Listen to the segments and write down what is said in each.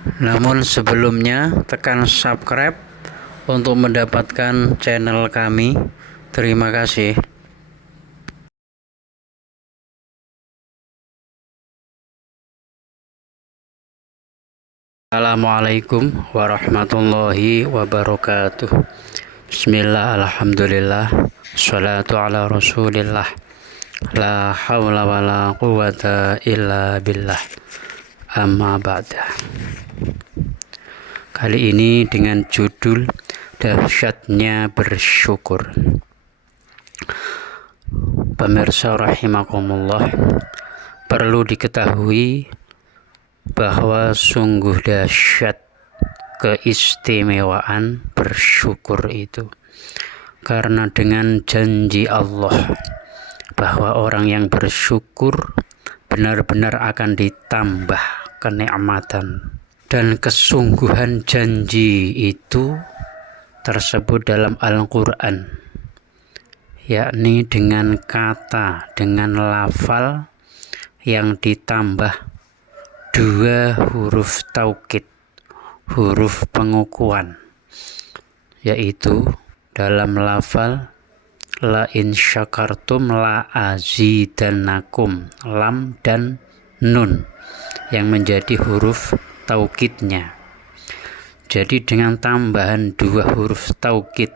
Namun sebelumnya tekan subscribe untuk mendapatkan channel kami. Terima kasih. Assalamualaikum warahmatullahi wabarakatuh. Bismillah, alhamdulillah, salatu ala rasulillah, la hawla wa la quwata illa billah, amma ba'da. Kali ini dengan judul dahsyatnya bersyukur. Pemirsa rahimakumullah, perlu diketahui bahwa sungguh dahsyat keistimewaan bersyukur itu, karena dengan janji Allah bahwa orang yang bersyukur benar-benar akan ditambah kenikmatan, dan kesungguhan janji itu tersebut dalam Al-Quran, yakni dengan kata, dengan lafal yang ditambah 2 huruf taukid, huruf pengukuhan, yaitu dalam lafal la in syakartum la azidannakum, lam dan nun yang menjadi huruf taukidnya. Jadi dengan tambahan 2 huruf taukid,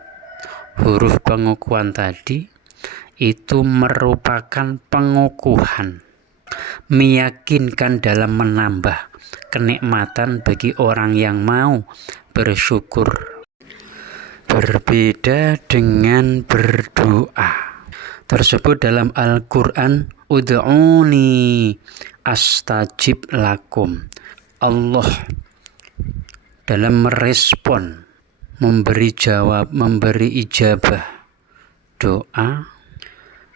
huruf pengukuhan tadi, itu merupakan pengukuhan, meyakinkan dalam menambah kenikmatan bagi orang yang mau bersyukur. Berbeda dengan berdoa tersebut dalam Al-Quran, ud'uni astajib lakum. Allah dalam merespon, memberi jawab, memberi ijabah doa,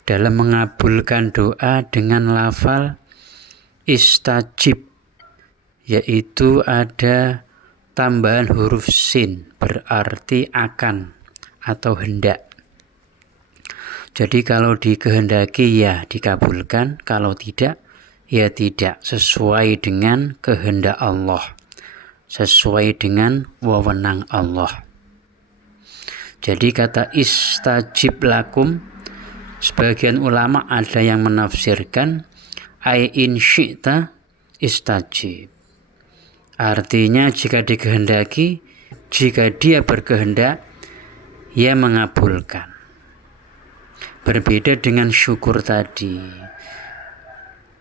dalam mengabulkan doa dengan lafal istajib, yaitu ada tambahan huruf sin, berarti akan atau hendak. Jadi kalau dikehendaki ya dikabulkan, kalau tidak ya tidak, sesuai dengan kehendak Allah, sesuai dengan wewenang Allah. Jadi kata istajib lakum, sebagian ulama ada yang menafsirkan ai in syi'ta istajib, artinya jika dikehendaki, jika dia berkehendak, ia mengabulkan. Berbeda dengan syukur tadi,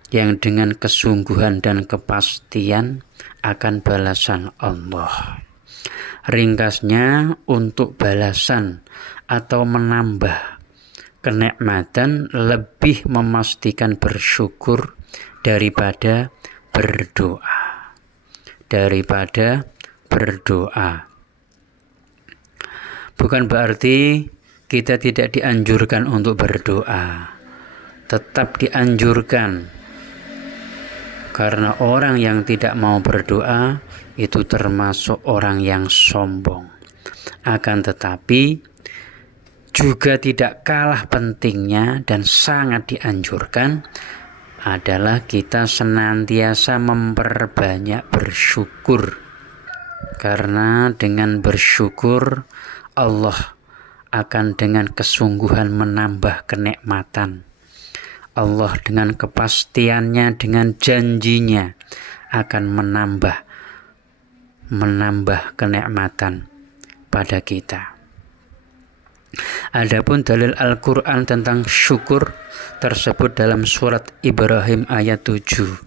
yang dengan kesungguhan dan kepastian akan balasan Allah. Ringkasnya, untuk balasan atau menambah kenikmatan lebih memastikan bersyukur daripada berdoa. Bukan berarti kita tidak dianjurkan untuk berdoa, tetap dianjurkan, karena orang yang tidak mau berdoa itu termasuk orang yang sombong. Akan tetapi juga tidak kalah pentingnya dan sangat dianjurkan adalah kita senantiasa memperbanyak bersyukur, karena dengan bersyukur Allah akan dengan kesungguhan menambah kenikmatan. Allah dengan kepastiannya, dengan janjinya akan menambah kenikmatan pada kita. Adapun dalil Al-Quran tentang syukur tersebut dalam surat Ibrahim ayat 7.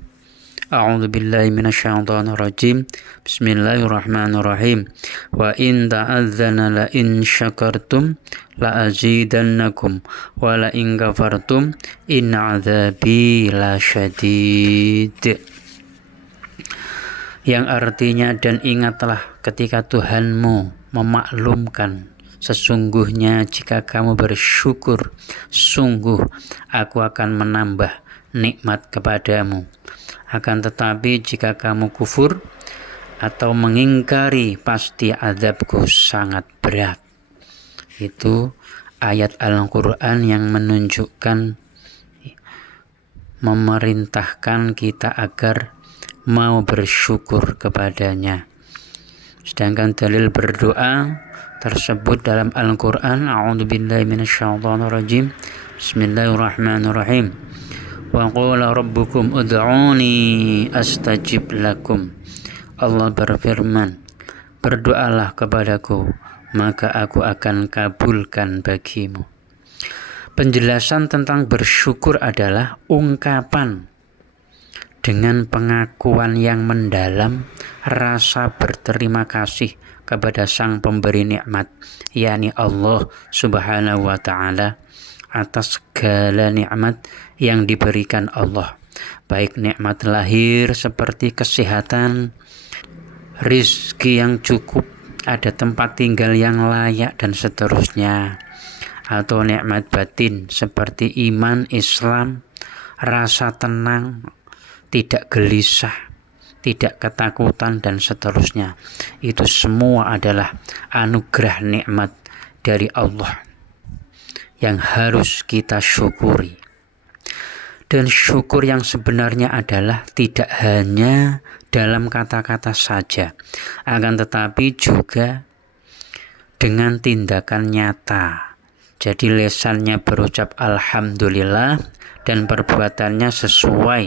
A'udzubillahi minasyaitonirrajim. Bismillahirrahmanirrahim. Wa in ta'adzana la in syakartum la azidannakum wa la in kafartum inna 'adzabi lasyadid. Yang artinya, dan ingatlah ketika Tuhanmu memaklumkan, sesungguhnya jika kamu bersyukur, sungguh aku akan menambah nikmat kepadamu. Akan tetapi jika kamu kufur atau mengingkari, pasti azabku sangat berat. Itu ayat Al-Quran yang menunjukkan, memerintahkan kita agar mau bersyukur kepadanya. Sedangkan dalil berdoa tersebut dalam Al-Quran, a'udzubillahi minasyaitonirrajim, bismillahirrahmanirrahim, wa qala rabbukum ud'uni astajib lakum. Allah berfirman, berdoalah kepadaku, maka aku akan kabulkan bagimu. Penjelasan tentang bersyukur adalah ungkapan dengan pengakuan yang mendalam rasa berterima kasih kepada Sang Pemberi nikmat, yakni Allah Subhanahu wa Ta'ala, atas segala nikmat yang diberikan Allah, baik nikmat lahir seperti kesehatan, rizki yang cukup, ada tempat tinggal yang layak dan seterusnya, atau nikmat batin seperti iman, Islam, rasa tenang, tidak gelisah, tidak ketakutan, dan seterusnya. Itu semua adalah anugerah nikmat dari Allah yang harus kita syukuri. Dan syukur yang sebenarnya adalah tidak hanya dalam kata-kata saja, akan tetapi juga dengan tindakan nyata. Jadi lisannya berucap alhamdulillah dan perbuatannya sesuai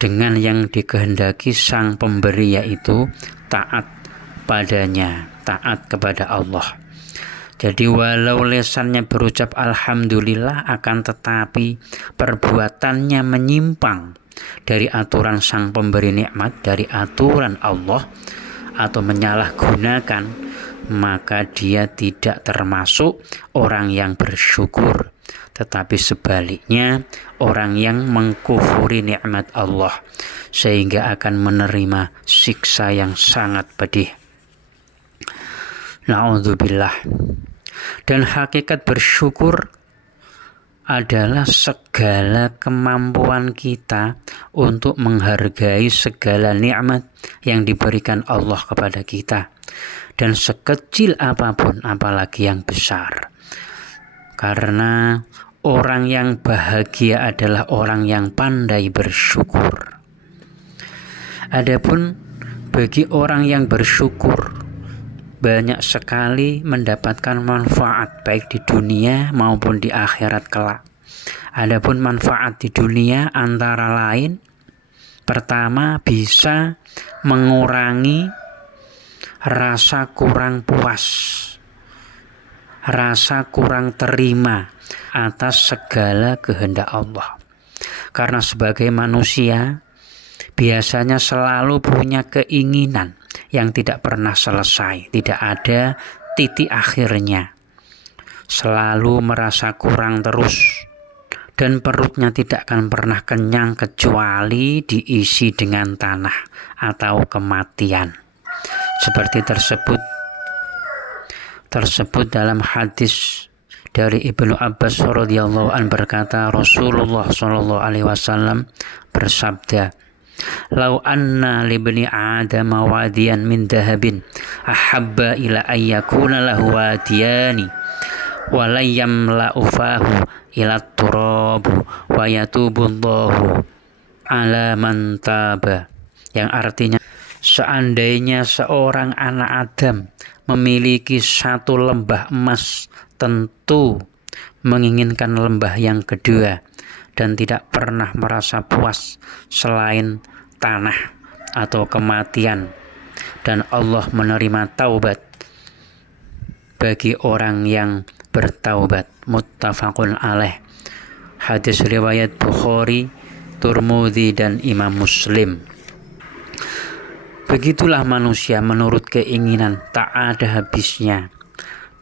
dengan yang dikehendaki Sang Pemberi, yaitu taat padanya, taat kepada Allah. Jadi walau lisannya berucap alhamdulillah, akan tetapi perbuatannya menyimpang dari aturan Sang Pemberi nikmat, dari aturan Allah, atau menyalahgunakan, maka dia tidak termasuk orang yang bersyukur, tetapi sebaliknya orang yang mengkufuri nikmat Allah, sehingga akan menerima siksa yang sangat pedih. Na'udzubillah. Dan hakikat bersyukur adalah segala kemampuan kita untuk menghargai segala nikmat yang diberikan Allah kepada kita, dan sekecil apapun apalagi yang besar. Karena orang yang bahagia adalah orang yang pandai bersyukur. Adapun bagi orang yang bersyukur, banyak sekali mendapatkan manfaat baik di dunia maupun di akhirat kelak. Adapun manfaat di dunia antara lain, pertama, bisa mengurangi rasa kurang puas, rasa kurang terima atas segala kehendak Allah. Karena sebagai manusia biasanya selalu punya keinginan yang tidak pernah selesai, tidak ada titik akhirnya. Selalu merasa kurang terus, dan perutnya tidak akan pernah kenyang kecuali diisi dengan tanah atau kematian. Seperti tersebut dalam hadis dari Ibnu Abbas radhiyallahu anhu, berkata, Rasulullah sallallahu alaihi wasallam bersabda, "Lau anna libni Adam wadiyan min dahabin ahabba ila ayyakuna lahu wadiyani wa la yamla'u fahu ila turabu wa yatubu Allahu ala man taba." Yang artinya, seandainya seorang anak Adam memiliki satu lembah emas, tentu menginginkan lembah yang kedua dan tidak pernah merasa puas selain tanah atau kematian. Dan Allah menerima taubat bagi orang yang bertaubat. Muttafaqun alaih. Hadis riwayat Bukhari, Tirmidzi, dan Imam Muslim. Begitulah manusia menurut keinginan, tak ada habisnya.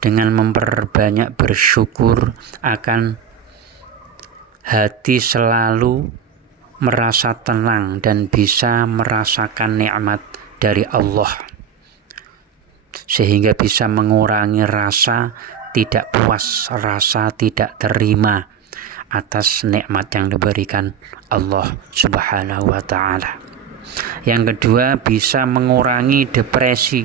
Dengan memperbanyak bersyukur, akan hati selalu merasa tenang dan bisa merasakan nikmat dari Allah, sehingga bisa mengurangi rasa tidak puas, rasa tidak terima atas nikmat yang diberikan Allah Subhanahu wa Ta'ala. Yang kedua, bisa mengurangi depresi,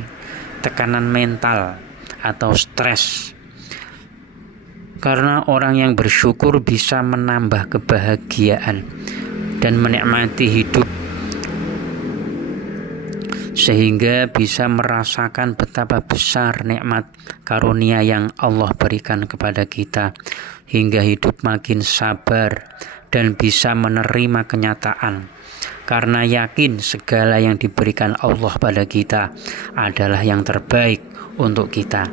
tekanan mental atau stres. Karena orang yang bersyukur bisa menambah kebahagiaan dan menikmati hidup sehingga bisa merasakan betapa besar nikmat karunia yang Allah berikan kepada kita, hingga hidup makin sabar dan bisa menerima kenyataan, karena yakin segala yang diberikan Allah pada kita adalah yang terbaik untuk kita.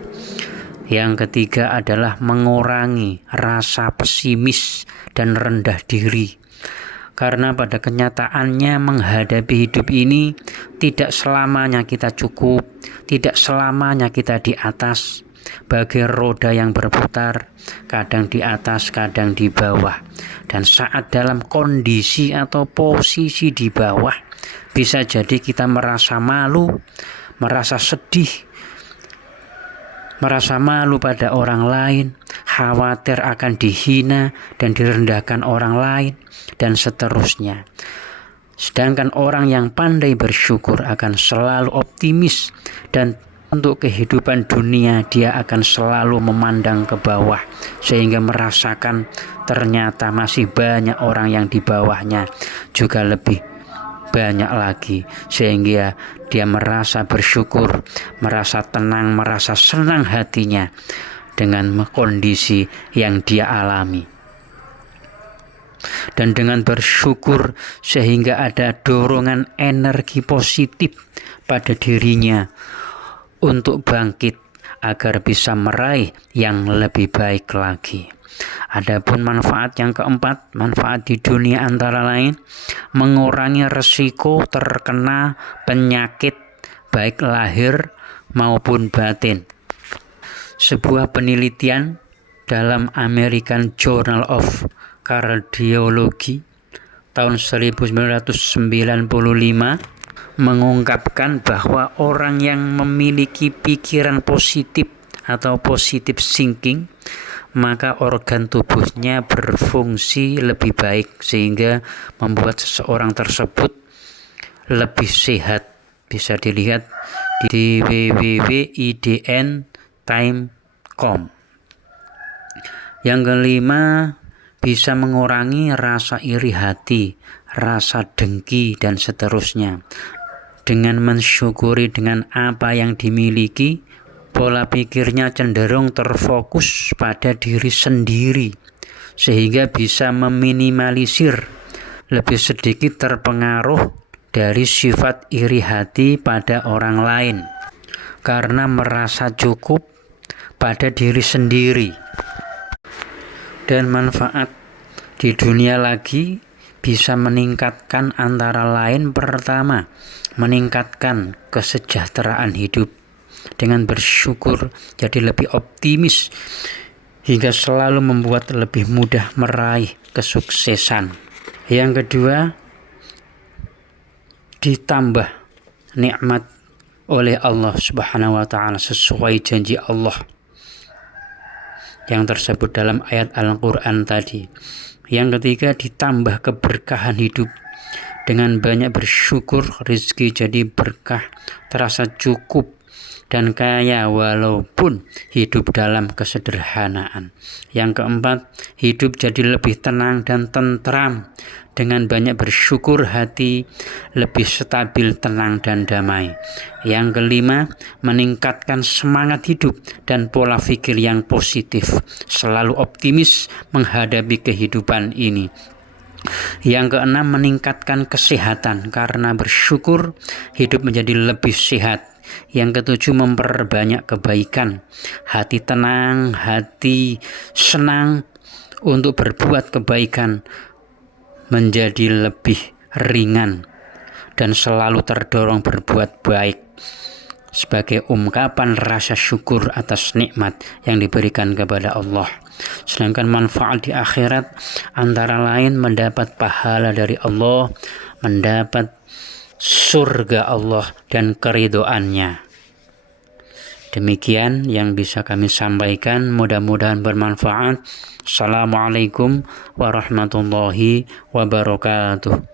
Yang ketiga adalah mengurangi rasa pesimis dan rendah diri, karena pada kenyataannya menghadapi hidup ini tidak selamanya kita cukup, tidak selamanya kita di atas, bagai roda yang berputar, kadang di atas, kadang di bawah. Dan saat dalam kondisi atau posisi di bawah, bisa jadi kita merasa malu, merasa sedih, merasa malu pada orang lain, khawatir akan dihina dan direndahkan orang lain, dan seterusnya. Sedangkan orang yang pandai bersyukur akan selalu optimis, dan untuk kehidupan dunia dia akan selalu memandang ke bawah, sehingga merasakan ternyata masih banyak orang yang di bawahnya juga lebih banyak lagi, sehingga dia merasa bersyukur, merasa tenang, merasa senang hatinya dengan kondisi yang dia alami. Dan dengan bersyukur sehingga ada dorongan energi positif pada dirinya untuk bangkit agar bisa meraih yang lebih baik lagi. Adapun manfaat yang keempat, manfaat di dunia antara lain mengurangi resiko terkena penyakit baik lahir maupun batin. Sebuah penelitian dalam American Journal of Cardiology tahun 1995 mengungkapkan bahwa orang yang memiliki pikiran positif atau positive thinking, maka organ tubuhnya berfungsi lebih baik, sehingga membuat seseorang tersebut lebih sehat. Bisa dilihat di www.idntime.com. Yang kelima, bisa mengurangi rasa iri hati, rasa dengki, dan seterusnya. Dengan mensyukuri dengan apa yang dimiliki, pola pikirnya cenderung terfokus pada diri sendiri, sehingga bisa meminimalisir, lebih sedikit terpengaruh dari sifat iri hati pada orang lain, karena merasa cukup pada diri sendiri. Dan manfaat di dunia lagi bisa meningkatkan antara lain, pertama, meningkatkan kesejahteraan hidup. Dengan bersyukur jadi lebih optimis, hingga selalu membuat lebih mudah meraih kesuksesan. Yang kedua, ditambah nikmat oleh Allah Subhanahu wa ta'ala sesuai janji Allah yang tersebut dalam ayat Al-Quran tadi. Yang ketiga, ditambah keberkahan hidup. Dengan banyak bersyukur, rezeki jadi berkah, terasa cukup dan kaya walaupun hidup dalam kesederhanaan. Yang keempat, hidup jadi lebih tenang dan tentram. Dengan banyak bersyukur, hati lebih stabil, tenang, dan damai. Yang kelima, meningkatkan semangat hidup dan pola pikir yang positif, selalu optimis menghadapi kehidupan ini. Yang keenam, meningkatkan kesehatan. Karena bersyukur, hidup menjadi lebih sehat. Yang ketujuh, memperbanyak kebaikan. Hati tenang, hati senang untuk berbuat kebaikan menjadi lebih ringan dan selalu terdorong berbuat baik sebagai ungkapan rasa syukur atas nikmat yang diberikan kepada Allah. Sedangkan manfaat di akhirat antara lain mendapat pahala dari Allah, mendapat surga Allah dan keridhoannya. Demikian yang bisa kami sampaikan, mudah-mudahan bermanfaat. Assalamualaikum warahmatullahi wabarakatuh.